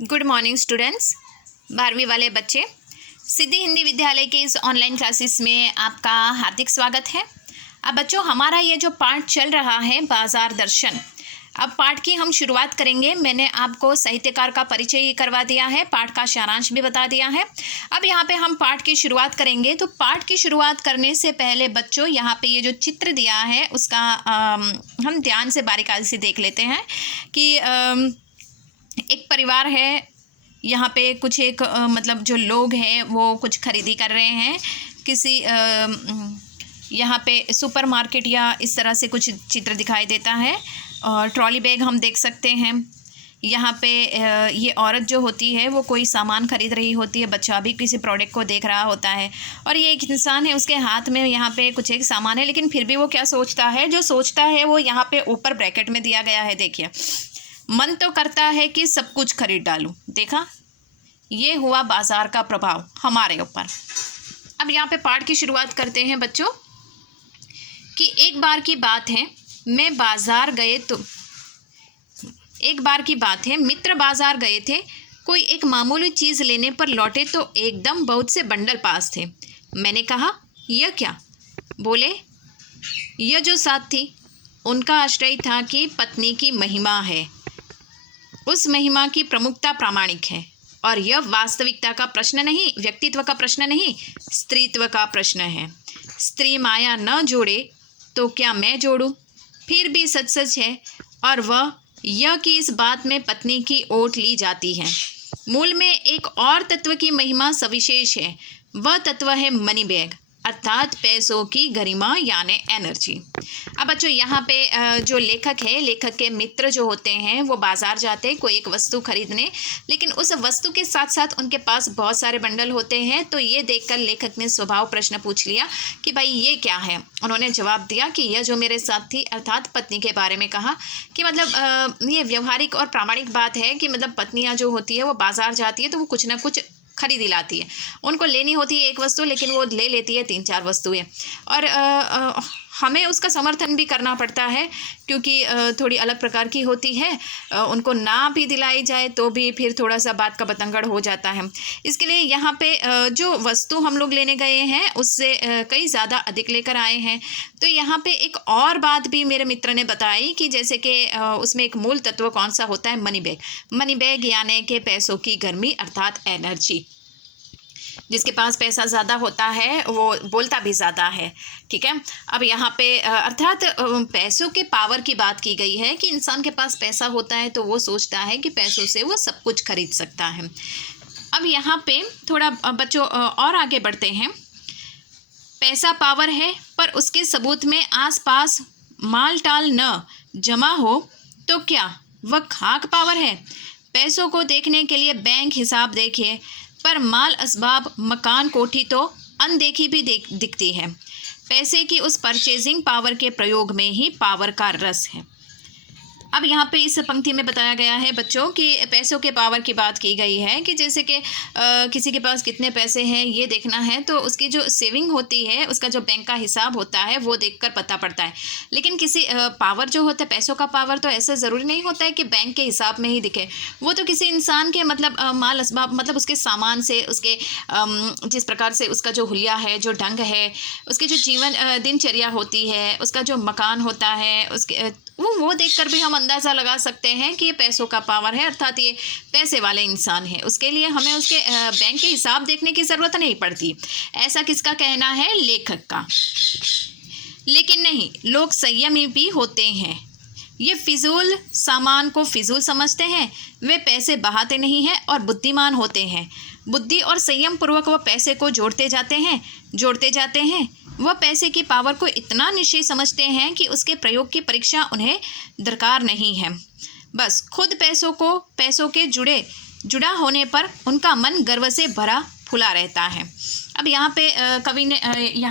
Good morning students. 12वीं वाले बच्चे, सिद्धि हिंदी विद्यालय के इस ऑनलाइन क्लासेस में आपका हार्दिक स्वागत है। अब बच्चों, हमारा ये जो पाठ चल रहा है बाजार दर्शन, अब पाठ की हम शुरुआत करेंगे। मैंने आपको साहित्यकार का परिचय करवा दिया है, पाठ का सारांश भी बता दिया है। अब यहाँ पे हम पाठ की शुरुआत करेंगे। तो पाठ की शुरुआत करने से पहले बच्चों, यहाँ पे ये जो चित्र दिया है उसका हम ध्यान से बारीकाई से देख लेते हैं कि एक परिवार है। यहाँ पे कुछ एक मतलब जो लोग हैं वो कुछ खरीदी कर रहे हैं किसी यहाँ पे सुपरमार्केट या इस तरह से कुछ चित्र दिखाई देता है। और ट्रॉली बैग हम देख सकते हैं। यहाँ पे ये औरत जो होती है वो कोई सामान खरीद रही होती है, बच्चा भी किसी प्रोडक्ट को देख रहा होता है और ये एक इंसान है, उसके हाथ में यहाँ पे कुछ एक सामान है, लेकिन फिर भी वो क्या सोचता है, जो सोचता है वो यहाँ पे ऊपर ब्रैकेट में दिया गया है। देखिए, मन तो करता है कि सब कुछ खरीद डालूं। देखा, ये हुआ बाजार का प्रभाव हमारे ऊपर। अब यहाँ पे पाठ की शुरुआत करते हैं बच्चों कि एक बार की बात है, मैं बाजार गए तो एक बार की बात है, मित्र बाजार गए थे। कोई एक मामूली चीज़ लेने पर लौटे तो एकदम बहुत से बंडल पास थे। मैंने कहा, यह क्या? बोले, यह जो साथ थी उनका आश्रय था कि पत्नी की महिमा है, उस महिमा की प्रमुखता प्रामाणिक है और यह वास्तविकता का प्रश्न नहीं, व्यक्तित्व का प्रश्न नहीं, स्त्रीत्व का प्रश्न है। स्त्री माया न जोड़े तो क्या मैं जोड़ूं? फिर भी सच सच है और वह यह कि इस बात में पत्नी की ओट ली जाती है। मूल में एक और तत्व की महिमा सविशेष है, वह तत्व है मनी बैग, अर्थात पैसों की गरिमा यानी एनर्जी। अब बच्चों, यहाँ पे जो लेखक है, लेखक के मित्र जो होते हैं वो बाजार जाते हैं कोई एक वस्तु खरीदने, लेकिन उस वस्तु के साथ साथ उनके पास बहुत सारे बंडल होते हैं। तो ये देखकर लेखक ने स्वभाव प्रश्न पूछ लिया कि भाई ये क्या है। उन्होंने जवाब दिया कि यह जो मेरे साथ थी, अर्थात पत्नी के बारे में कहा कि मतलब ये व्यवहारिक और प्रामाणिक बात है कि मतलब पत्नियाँ जो होती है वो बाजार जाती है तो वो कुछ ना कुछ खरीदी लाती है। उनको लेनी होती है एक वस्तु, लेकिन वो ले लेती है 3-4 वस्तुएं। और हमें उसका समर्थन भी करना पड़ता है क्योंकि थोड़ी अलग प्रकार की होती है। उनको ना भी दिलाई जाए तो भी फिर थोड़ा सा बात का बतंगड़ हो जाता है। इसके लिए यहाँ पे जो वस्तु हम लोग लेने गए हैं उससे कई ज़्यादा अधिक लेकर आए हैं। तो यहाँ पे एक और बात भी मेरे मित्र ने बताई कि जैसे कि उसमें एक मूल तत्व कौन सा होता है, मनी बैग। मनी बैग यानी कि पैसों की गर्मी अर्थात एनर्जी। जिसके पास पैसा ज़्यादा होता है वो बोलता भी ज़्यादा है। ठीक है। अब यहाँ पे अर्थात पैसों के पावर की बात की गई है कि इंसान के पास पैसा होता है तो वो सोचता है कि पैसों से वो सब कुछ खरीद सकता है। अब यहाँ पे थोड़ा बच्चों और आगे बढ़ते हैं। पैसा पावर है, पर उसके सबूत में आसपास माल टाल न जमा हो तो क्या वह खाक पावर है? पैसों को देखने के लिए बैंक हिसाब देखिए, पर माल असबाब मकान कोठी तो अनदेखी भी दिखती है। पैसे की उस परचेजिंग पावर के प्रयोग में ही पावर का रस है। अब यहाँ पे इस पंक्ति में बताया गया है बच्चों कि पैसों के पावर की बात की गई है कि जैसे कि किसी के पास कितने पैसे हैं ये देखना है तो उसकी जो सेविंग होती है, उसका जो बैंक का हिसाब होता है वो देखकर पता पड़ता है। लेकिन किसी पावर जो होता है, पैसों का पावर, तो ऐसा ज़रूरी नहीं होता है कि बैंक के हिसाब में ही दिखे। वो तो किसी इंसान के मतलब माल असबाब, मतलब उसके सामान से, उसके जिस प्रकार से उसका जो हुलिया है, जो ढंग है, उसकी जो जीवन दिनचर्या होती है, उसका जो मकान होता है, उसके वो देखकर भी हम अंदाज़ा लगा सकते हैं कि ये पैसों का पावर है, अर्थात ये पैसे वाले इंसान है। उसके लिए हमें उसके बैंक के हिसाब देखने की ज़रूरत नहीं पड़ती। ऐसा किसका कहना है? लेखक का। लेकिन नहीं, लोग संयमी भी होते हैं। ये फिजूल सामान को फिजूल समझते हैं, वे पैसे बहाते नहीं हैं और बुद्धिमान होते हैं। बुद्धि और संयम पूर्वक वह पैसे को जोड़ते जाते हैं। वह पैसे की पावर को इतना निश्चय समझते हैं कि उसके प्रयोग की परीक्षा उन्हें दरकार नहीं है। बस खुद पैसों के जुड़ा होने पर उनका मन गर्व से भरा फुला रहता है। अब यहाँ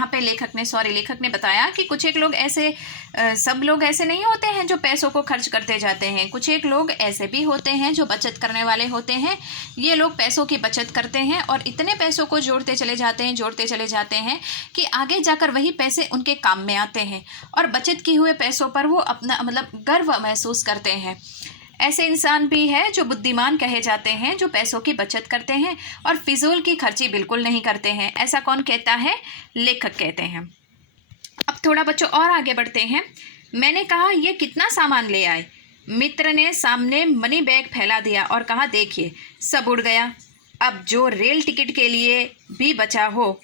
पे लेखक ने बताया कि कुछ एक लोग ऐसे, सब लोग ऐसे नहीं होते हैं जो पैसों को खर्च करते जाते हैं। कुछ एक लोग ऐसे भी होते हैं जो बचत करने वाले होते हैं। ये लोग पैसों की बचत करते हैं और इतने पैसों को जोड़ते चले जाते हैं कि आगे जाकर वही पैसे उनके काम में आते हैं और बचत किए हुए पैसों पर वो अपना मतलब गर्व महसूस करते हैं। ऐसे इंसान भी है जो बुद्धिमान कहे जाते हैं, जो पैसों की बचत करते हैं और फिजूल की खर्ची बिल्कुल नहीं करते हैं। ऐसा कौन कहता है? लेखक कहते हैं। अब थोड़ा बच्चों और आगे बढ़ते हैं। मैंने कहा, ये कितना सामान ले आए? मित्र ने सामने मनी बैग फैला दिया और कहा, देखिए सब उड़ गया। अब जो रेल टिकट के लिए भी बचा हो।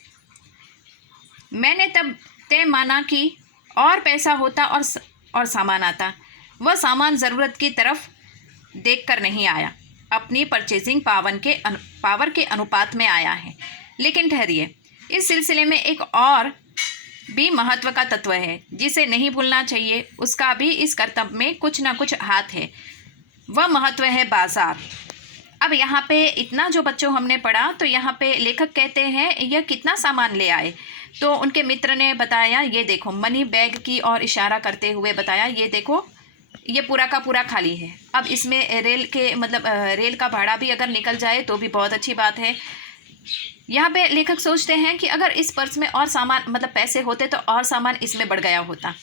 मैंने तब तय माना कि और पैसा होता और सामान आता। वह सामान ज़रूरत की तरफ देखकर नहीं आया, अपनी परचेजिंग पावर के अनुपात में आया है। लेकिन ठहरिए, इस सिलसिले में एक और भी महत्व का तत्व है जिसे नहीं भूलना चाहिए। उसका भी इस कर्तव्य में कुछ ना कुछ हाथ है। वह महत्व है बाजार। अब यहाँ पे इतना जो बच्चों हमने पढ़ा, तो यहाँ पे लेखक कहते हैं यह कितना सामान ले आए। तो उनके मित्र ने बताया, ये देखो, मनी बैग की और इशारा करते हुए बताया, ये देखो ये पूरा का पूरा खाली है। अब इसमें रेल का भाड़ा भी अगर निकल जाए तो भी बहुत अच्छी बात है। यहाँ पे लेखक सोचते हैं कि अगर इस पर्स में और सामान पैसे होते तो और सामान इसमें बढ़ गया होता।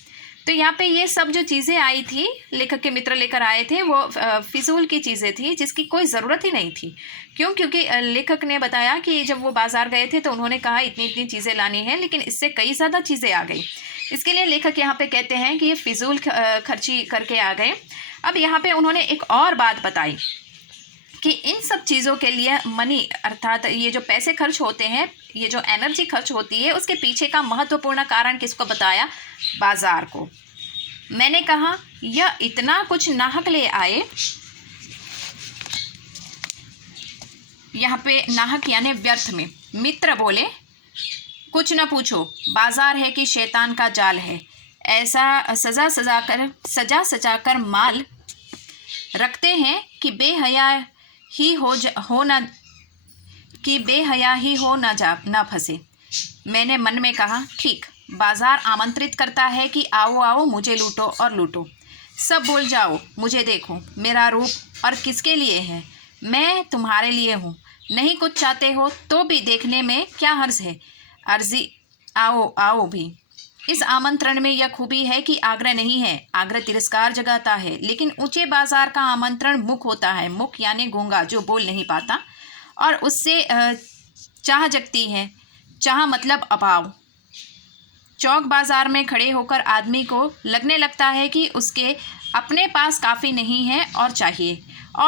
तो यहाँ पे ये सब जो चीज़ें आई थी, लेखक के मित्र लेकर आए थे, वो फिजूल की चीज़ें थी जिसकी कोई ज़रूरत ही नहीं थी। क्यों? क्योंकि लेखक ने बताया कि जब वो बाज़ार गए थे तो उन्होंने कहा इतनी इतनी चीज़ें लानी है, लेकिन इससे कई ज़्यादा चीज़ें आ गई। इसके लिए लेखक यहाँ पे कहते हैं कि ये फिजूल खर्ची करके आ गए। अब यहाँ पे उन्होंने एक और बात बताई कि इन सब चीज़ों के लिए मनी, अर्थात ये जो पैसे खर्च होते हैं, ये जो एनर्जी खर्च होती है, उसके पीछे का महत्वपूर्ण कारण किसको बताया? बाजार को। मैंने कहा, यह इतना कुछ नाहक ले आए। यहाँ पे नाहक यानी व्यर्थ में। मित्र बोले, कुछ न पूछो, बाजार है कि शैतान का जाल है। ऐसा सजा सजा कर माल रखते हैं कि बेहया ही हो ना फंसे। मैंने मन में कहा, ठीक, बाजार आमंत्रित करता है कि आओ आओ, मुझे लूटो और लूटो। सब बोल जाओ, मुझे देखो, मेरा रूप और किसके लिए है? मैं तुम्हारे लिए हूँ। नहीं कुछ चाहते हो तो भी देखने में क्या हर्ज है? अर्जी आओ आओ भी। इस आमंत्रण में यह खूबी है कि आग्रह नहीं है, आग्रह तिरस्कार जगाता है। लेकिन ऊंचे बाजार का आमंत्रण मुख होता है। मुख यानी गूंगा, जो बोल नहीं पाता, और उससे चाह जगती है। चाह मतलब अभाव। चौक बाजार में खड़े होकर आदमी को लगने लगता है कि उसके अपने पास काफ़ी नहीं है और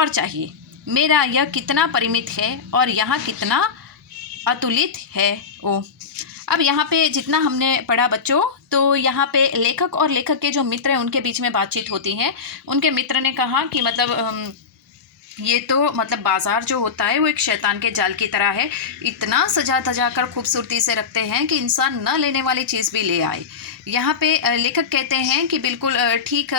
चाहिए। मेरा यह कितना परिमित है और यहाँ कितना अतुलित है। ओ, अब यहाँ पे जितना हमने पढ़ा बच्चों, तो यहाँ पे लेखक और लेखक के जो मित्र हैं उनके बीच में बातचीत होती है। उनके मित्र ने कहा कि ये तो बाज़ार जो होता है वो एक शैतान के जाल की तरह है। इतना सजा धजा कर खूबसूरती से रखते हैं कि इंसान न लेने वाली चीज़ भी ले आए। यहाँ पे लेखक कहते हैं कि बिल्कुल ठीक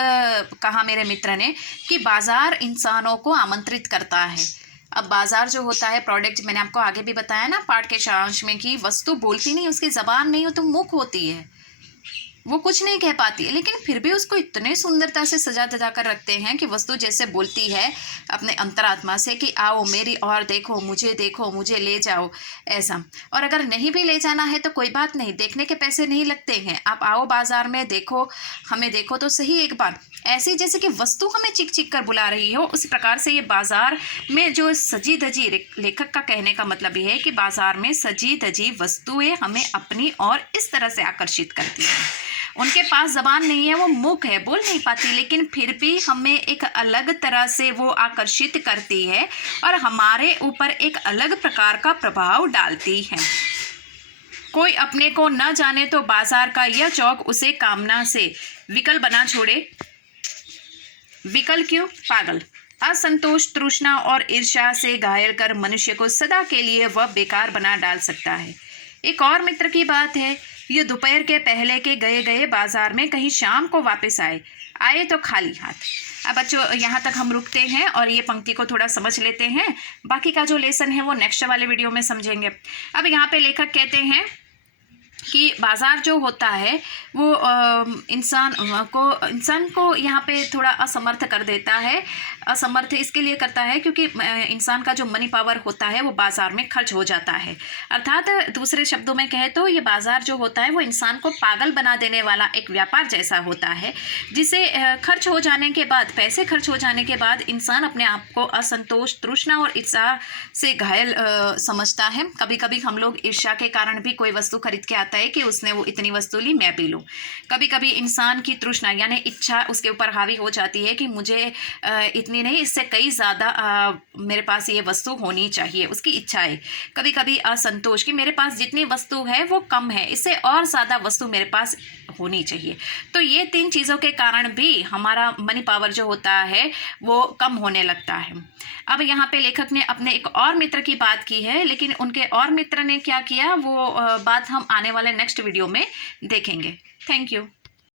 कहा मेरे मित्र ने कि बाज़ार इंसानों को आमंत्रित करता है। अब बाज़ार जो होता है, प्रोडक्ट, मैंने आपको आगे भी बताया ना पाठ के सारांश में, कि वस्तु बोलती नहीं, उसकी ज़बान नहीं हो तो मुख होती है, वो कुछ नहीं कह पाती है, लेकिन फिर भी उसको इतने सुंदरता से सजा धजा कर रखते हैं कि वस्तु जैसे बोलती है अपने अंतरात्मा से कि आओ मेरी और देखो, मुझे ले जाओ, ऐसा। और अगर नहीं भी ले जाना है तो कोई बात नहीं, देखने के पैसे नहीं लगते हैं। आप आओ बाज़ार में, देखो, हमें देखो तो सही एक बार। ऐसी जैसे कि वस्तु हमें चिक चिक कर बुला रही हो, उस प्रकार से ये बाज़ार में जो सजी धजी, लेखक का कहने का मतलब ये है कि बाज़ार में सजी धजी वस्तुएं हमें अपनी ओर इस तरह से आकर्षित करती हैं। उनके पास ज़बान नहीं है, वो मूक है, बोल नहीं पाती, लेकिन फिर भी हमें एक अलग तरह से वो आकर्षित करती है और हमारे ऊपर एक अलग प्रकार का प्रभाव डालती है। कोई अपने को न जाने तो बाजार का यह चौक उसे कामना से विकल बना छोड़े। विकल क्यों? पागल। असंतोष, तृष्णा और ईर्ष्या से घायल कर मनुष्य को सदा के लिए वह बेकार बना डाल सकता है। एक और मित्र की बात है, ये दोपहर के पहले के गए बाजार में कहीं शाम को वापस आए तो खाली हाथ। अब बच्चों यहाँ तक हम रुकते हैं और ये पंक्ति को थोड़ा समझ लेते हैं। बाकी का जो लेसन है वो नेक्स्ट वाले वीडियो में समझेंगे। अब यहाँ पे लेखक कहते हैं कि बाज़ार जो होता है वो इंसान को यहाँ पे थोड़ा असमर्थ कर देता है। असमर्थ इसके लिए करता है क्योंकि इंसान का जो मनी पावर होता है वो बाज़ार में खर्च हो जाता है। अर्थात दूसरे शब्दों में कहे तो ये बाज़ार जो होता है वो इंसान को पागल बना देने वाला एक व्यापार जैसा होता है, जिसे खर्च हो जाने के बाद, पैसे खर्च हो जाने के बाद इंसान अपने आप को असंतोष, तृष्णा और ईर्ष्या से घायल समझता है। कभी कभी हम लोग ईर्ष्या के कारण भी कोई वस्तु खरीद के आता है कि उसने वो इतनी वस्तु ली, मैं भी लूँ। कभी कभी इंसान की तृष्णा यानी इच्छा उसके ऊपर हावी हो जाती है कि मुझे इतनी नहीं, इससे कई ज़्यादा मेरे पास ये वस्तु होनी चाहिए, उसकी इच्छा है। कभी कभी असंतोष कि मेरे पास जितनी वस्तु है वो कम है, इससे और ज़्यादा वस्तु मेरे पास होनी चाहिए। तो ये 3 चीज़ों के कारण भी हमारा मनी पावर जो होता है वो कम होने लगता है। अब यहाँ पे लेखक ने अपने एक और मित्र की बात की है, लेकिन उनके और मित्र ने क्या किया वो बात हम आने वाले नेक्स्ट वीडियो में देखेंगे। Thank you.